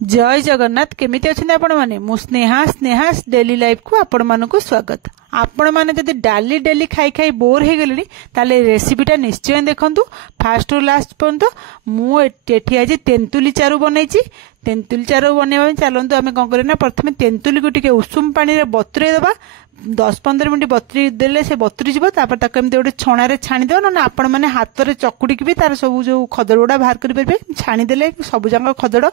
जय जगन्नाथ केमिति अछन्ति आपण माने मु स्नेहा डेली लाइफ को आपण मानकु स्वागत। आपण माने जदि डाली डेली खाई खाई बोर हो गले ताले रेसिपीटा निश्चय देखंतु फास्ट टू लास्ट पर्यंत। मु एठी आज तेंतुली चारू बनैछि। तेंतुली चारू बनैबा चलंतु आमे कोन करेना प्रथमे तेंतुली को टिके उषुम पानी रे बतुरे देबा 10-15 मिनट बतुरी देले से बतुरी जीव तापर ताको एमते गोटे छणारे छाणी देबा न आपण माने हाथ रे चकुडी भी तार सब जो खदड़ गुडा बाहर करि परबे। छाणी देले सब जांग खदड़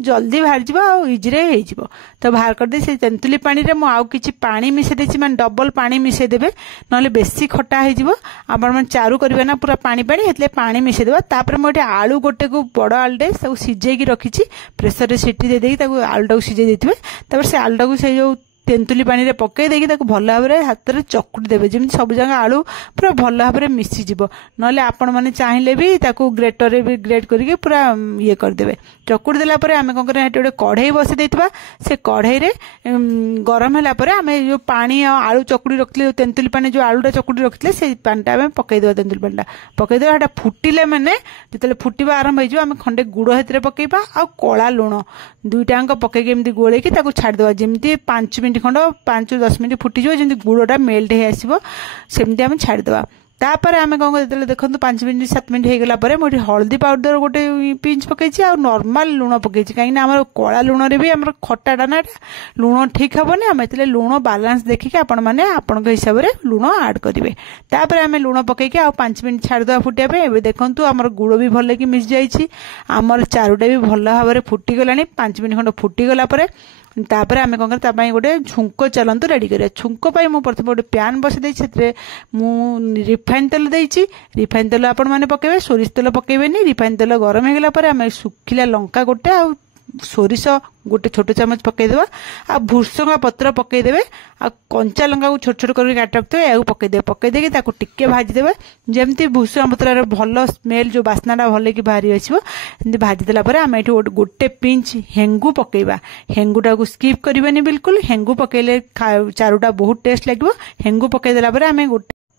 जल्दी बाहर जीव आ इजी रे हे जीव। तो बाहर कर दे से तेंतुली पानी रे मु आउ किछि पानी मिसे देछि माने डबल पानी मिसे देबे नले बेसी खट्टा हे जीव। आपण माने चारू करबे ना पूरा पानी पानी हेतले पानी मिसे देबा। तापर मु एटे आलू गोटे को बड़ आलूटे सब सिझे की रखिछि प्रेशर रे सीटी दे देई ताको आलूटा सिझे देथिबे। तापर से आलूटा को से जो तेंतुली पानी रे पकई देकी ताको भल भाव में हाथ में चकुटी देबे जेमति सब जगह आलू पूरा भल भाव में मिसी जीवो। नले आपण माने चाहिले भी ताको ग्रेटर रे भी ग्रेट करके पूरा ये कर देबे। चकुटी देला परे आमे कोन करे हेटे गोटे कढ़ाई बसे देथिबा। से कढ़ाई रे गरम होला परे आमे जो पानी आलू चकुटी रखले तेंतुली पानी जो आलूटा चकुटी रखले से पानीटा आमे पकई देबा। तेंतुली पानीटा पकई देबा हेटा फुटिले माने जतले फुटिबा आरंभ हो आमे खंडे गुड़ हेतरे पकईबा आ कला लूण दुईटांक पकईके एमती गोळेकी ताको छाडी देबा। जेमती 5 मिनिट खंड 5-10 मिनिट फुटी जो जेमती गुड़टा मेल्ट हे आसीबो सेमती आमे छाडी देबा। तापर आमे कोन जतले देखंतु 5 मिनिट 7 मिनिट हे गेला परे मोठी हल्दी पाउडर गोटे पिंच पकईछि आ नॉर्मल लूण पकईछि काई ना हमर कला लूण रे भी हमर खट्टाटा ना लूण ठीक हबनी। आमे तले लूण बैलेंस देखिके आपण माने आपण के हिसाब रे लूण ऐड करिवे। तापर आमे लूण पकईके आ 5 मिनिट छाडी देबा फुटिया पे। एबे देखंतु हमर गुड़ भी भले की मिस जाईछि हमर चारुटा भी भल भाव में फुटी गलानी। 5 मिनिट खंड फुटी गला परे तापर आमे कोन करता पई गोटे झुंको चलंतु रेडी करे। झुंको पई मु प्रथम गोटे पैन बसे देछि सेतरे मु रिफाइन तेल देछि। रिफाइन तेल आपण माने पकेबे सोरिष तेल पकेबेनी। रिफाइन तेल गरम हे गेला परे आमे सुखिला लंका गोटे आ सोरिष गोटे छोट चमच पकई देबा आ भुसंगा पत्र पकई देबे आ कंचा लंका को छोट छोट करके काट रखते या पकई देबे। पकई देके ताको टिके भाजी देबे जेमती भुसंगा पत्र रे भलो स्मेल जो बास्नाटा भले की बाहरी आसीबो। एमती भाजी देला परे आमे एठी गोटे पिंच हेंगु पकईबा। हेंगुटा को स्किप करबेनी बिल्कुल। हेंगु पकईले चारुटा बहुत टेस्ट लागबो। हेंगु पकई देला परे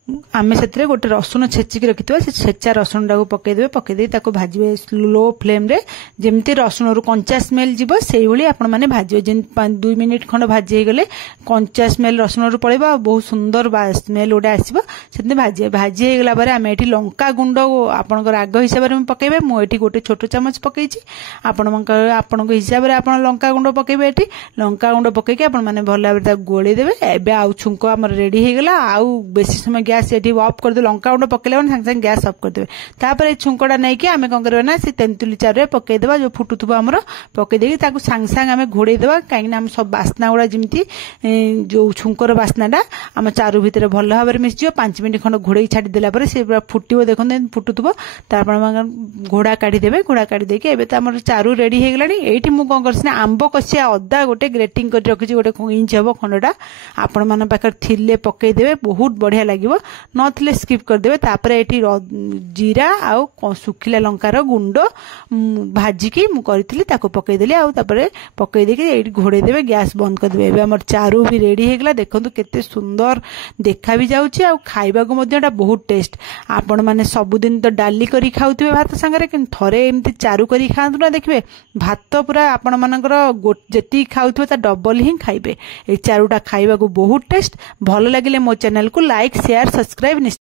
आमे सेतरे गोटे रसुन छेचिक रखितबा से छेचा रसुन टाको पकई देबे। पकई दे ताको भाजिबे लो फ्लेम रे जेमती रसुन रु कंचा स्मेल जीवो सेही भली आपण माने भाजिबे। जेन 2 मिनिट खंड भाजी हे गेले कंचा स्मेल रसुन रु पळेबा बहुत सुंदर स्मेल ओडा आसीबो सेते भाजिबे। भाजी हे गेला परे आमे एठी लंका गुंड आपनकर राग हिसाब रे पकईबे। मु एठी गोटे छोट चमच पकईछि आपनक हिसाब रे आपण लंका गुंड पकईबे। एठी लंका गुंड पकईके आपण माने भल भाबरे ता गोळी देबे। एबे आउ छुंको हमर रेडी हे गेला। आउ बेसी समय गैस एठी ऑफ कर दे लंका गुंड पकेले संग संग गैस ऑफ कर देबे। तापर छुंकड़ा नै कि आमे कोन करबे ना से तेंतुली चारू रे पकई देबा। जो फुटुथबो हमरो पकई देकी ताको संग संग आमे घोड़े देबा काई ना हम सब बास्ना गुडा जेमती जो छुंकर बास्नाटा हम चारू भितरे भल भाव में मिस जियो। 5 मिनिट खंड घोड़े छाडी देला परे से पूरा फुटिबो देखन फुटुथबो तापर घोड़ा काढी देबे। घोड़ा काढी देके एबे त हमर चारू रेडी हे गेलानी। एठी मु कोन करछि ना आंबो कसिया अदा गोटे ग्रेटिंग कर रखिछि गोटे इंच हबो खंडटा आपण मन पाकर थिले पकई देबे बहुत बढ़िया लागिवो। नथिले स्किप कर देबे। तापर एठी जीरा आउ सुखिला लंकार गुंड भाजी की मु करथिली ताको पकई देली आउ तापर पकई देके एठी घोड़े देबे गैस बंद कर देबे। एबे हमर चारू भी रेडी हे गेला। देखंतु केते सुंदर देखा भी जाउची आउ खाइबा को मध्यटा बहुत टेस्ट। आपण माने सब दिन तो डाली करी खाउथिबे भात संगरे कि थरे एमती चारू करी खांतु ना देखबे भात पूरा आपण मानकर जेती खाउथिबे ता डबल ही खाइबे। ए चारूटा खाइबा को बहुत टेस्ट। भलो लागिले मो चैनल को लाइक शेयर सब्सक्राइब